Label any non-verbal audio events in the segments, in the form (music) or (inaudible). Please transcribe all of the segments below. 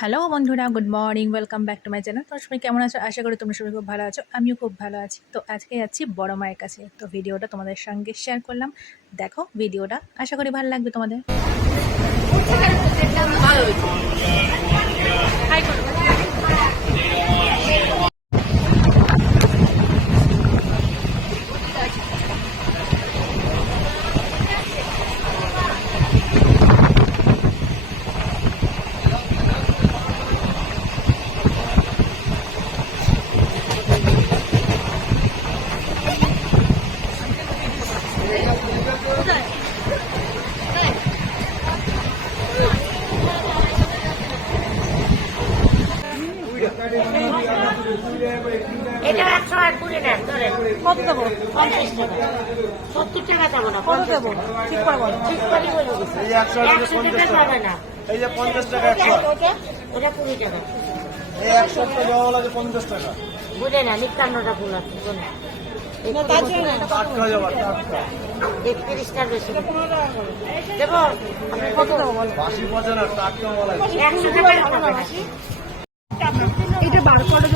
Hello বন্ধুরা, good morning, welcome back to my channel. তোমার সবাই কেমন আছো? আশা করি তোমরা সবাই খুব ভালো আছো, আমিও খুব ভালো আছি। তো আজকে যাচ্ছি বড় মায়ের কাছে। তো ভিডিওটা তোমাদের সঙ্গে শেয়ার করলাম। দেখো ভিডিওটা, আশা করি ভালো লাগবে তোমাদের। টাকা ধরেন কত দেবো? পঞ্চাশ টাকা। সত্তর টাকা দেবো না কত দেবো। ঠিক করে বলো। ঠিক করে বলে একশো টাকা টাকা। পাবে না। এই যে পঞ্চাশ টাকা ওটা ওটা কুড়ি টাকা। এই একশো একটা দেওয়া লাগে পঞ্চাশ টাকা। বুঝে না নিত্যান্নটা ফুল আছে শোনো। তার জন্য। টাটকা যাবে টাটকা একত্রিশটার বেশি। দেবো আপনি কত? দেবো বলো। বাসি পচে না টাটকা মাল আছে একশো টাকা। এটা বার করে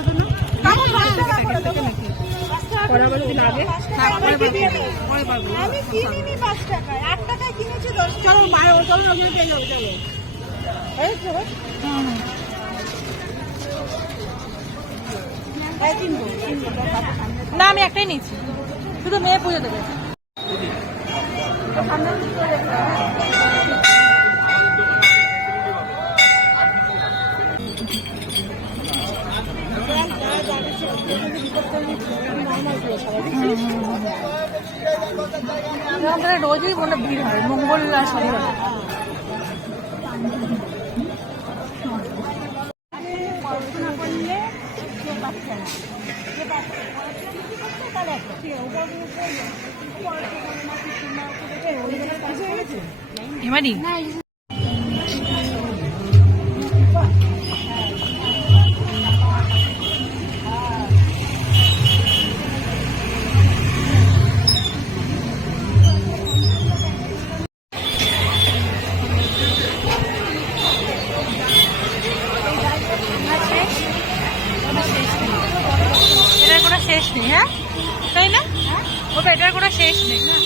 যদি লাগে আমি কিনিনি পাঁচ টাকায়। আট টাকায় কিনেছি দশ চলো মায়ের চলো ওখানে চলো চলো। এই চলো না আমি একটাই নিচ্ছি শুধু মেয়ে পুজো দেবে। আমাদের রোজই মনে ভিড় হয় মঙ্গল আর শনিবার এবারই? শেষ নেই হ্যাঁ? তাই না? ওটা এটার কোনো শেষ নেই না?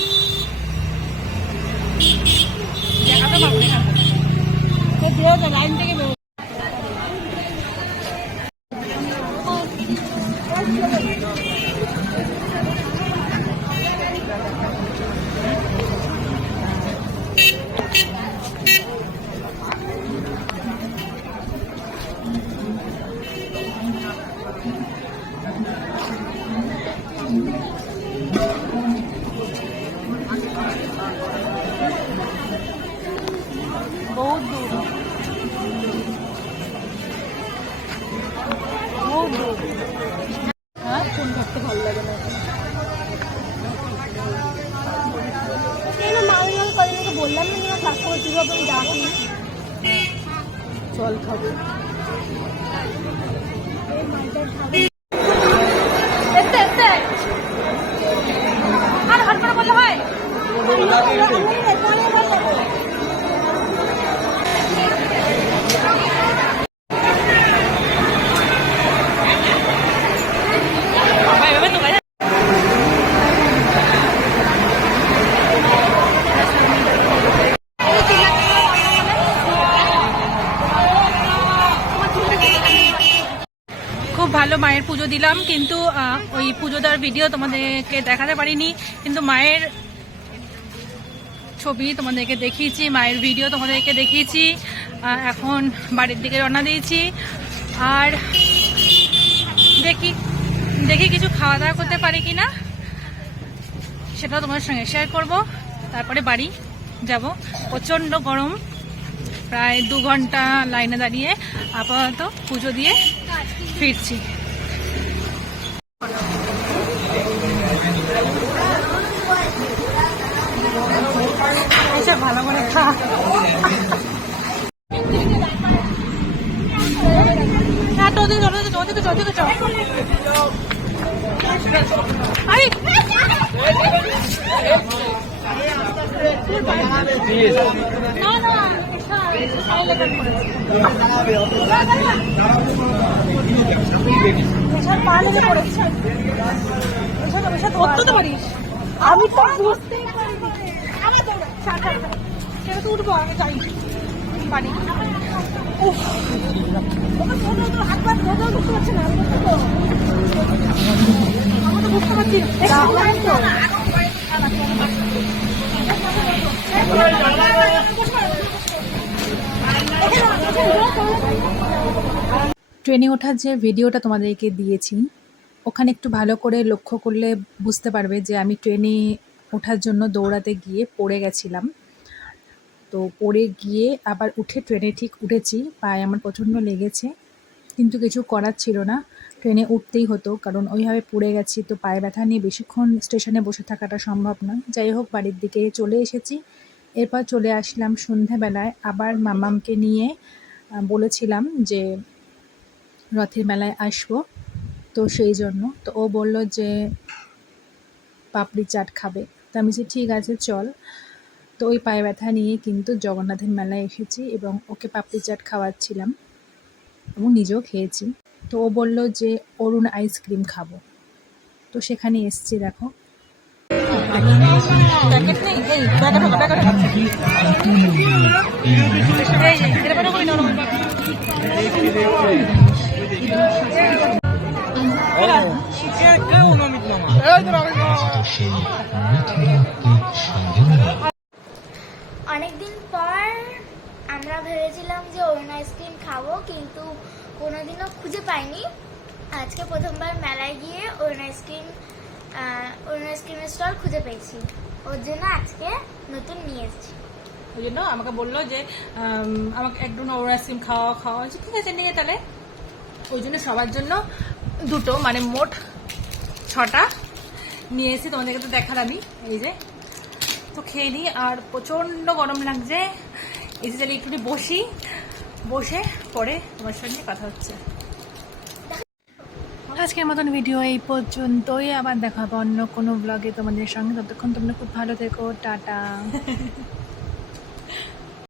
লাইন থেকে হ্যাঁ ফোন করতে ভালো লাগে না বললাম না ক্লাস করে কীভাবে আমি ডাকি জল খাব আর হাত করে বললে হয়। ভালো মায়ের পুজো দিলাম, কিন্তু ওই পুজো দেওয়ার ভিডিও তোমাদেরকে দেখাতে পারিনি, কিন্তু মায়ের ছবি তোমাদেরকে দেখিয়েছি, মায়ের ভিডিও তোমাদেরকে দেখিয়েছি এখন বাড়ির দিকে রওনা দিয়েছি, আর দেখি দেখি কিছু খাওয়া দাওয়া করতে পারি কি না সেটাও তোমার সঙ্গে শেয়ার করব, তারপরে বাড়ি যাব। প্রচণ্ড গরম, প্রায় দু ঘণ্টা লাইনে দাঁড়িয়ে আপাতত পুজো দিয়ে ফিরছি। তো পারিস? আমি তো বুঝতেই পারিনি আমি তো ছাড় ছাড় ছাড়। ট্রেনে ওঠার যে ভিডিওটা তোমাদেরকে দিয়েছি, ওখানে একটু ভালো করে লক্ষ্য করলে বুঝতে পারবে যে আমি ট্রেনে ওঠার জন্য দৌড়াতে গিয়ে পড়ে গেছিলাম। তো পড়ে গিয়ে আবার উঠে ট্রেনে ঠিক উঠেছি, পায়ে আমার প্রচণ্ড লেগেছে, কিন্তু কিছু করার ছিল না। ট্রেনে উঠতেই হতো, কারণ ওইভাবে পড়ে গেছি, তো পায়ে ব্যথা নিয়ে বেশিক্ষণ স্টেশনে বসে থাকাটা সম্ভব নয়। যাই হোক, বাড়ির দিকে চলে এসেছি। এরপর চলে আসলাম সন্ধ্যাবেলায় আবার মামামকে নিয়ে বলেছিলাম যে রথের মেলায় আসব, তো সেই জন্য। তো ও বলল যে পাপড়ি চাট খাবে। তো আমি ঠিক আছে, চল। তো ওই পায়ে ব্যথা নিয়ে কিন্তু জগন্নাথের মেলায় এসেছি এবং ওকে পাপড়ি চাট খাওয়াচ্ছিলাম এবং নিজেও খেয়েছি। তো ও বলল যে, অরুণ আইসক্রিম খাব। তো সেখানে এসছি, দেখো। অনেকদিন পর আমরা ভেবেছিলাম যে অরুণ আইসক্রিম খাব, কিন্তু কোনোদিনও খুঁজে পাইনি। আজকে প্রথমবার মেলায় গিয়ে অরুণ আইসক্রিম অরুণ আইসক্রিমের স্টল খুঁজে পেয়েছি। ওর জন্য আজকে নতুন নিয়ে এসেছি। ওই জন্য আমাকে বলল যে আমাকে একটু নবর আইসক্রিম খাওয়া খাওয়া হয়েছে। ঠিক আছে, নিয়ে তাহলে। ওই জন্য সবার জন্য দুটো মানে মোট ছটা। নিয়ে এসে তোমাদেরকে তো দেখার আমি। এই যে, তো খেয়ে নিই। আর প্রচণ্ড গরম লাগছে। এসে তাহলে একটু বসি। বসে পরে তোমার সঙ্গে কথা হচ্ছে। আজকের মতন ভিডিও এই পর্যন্তই। আবার দেখাবো অন্য কোনো ব্লগে তোমাদের সঙ্গে। ততক্ষণ তোমরা খুব ভালো থেকো। টাটা। (laughs)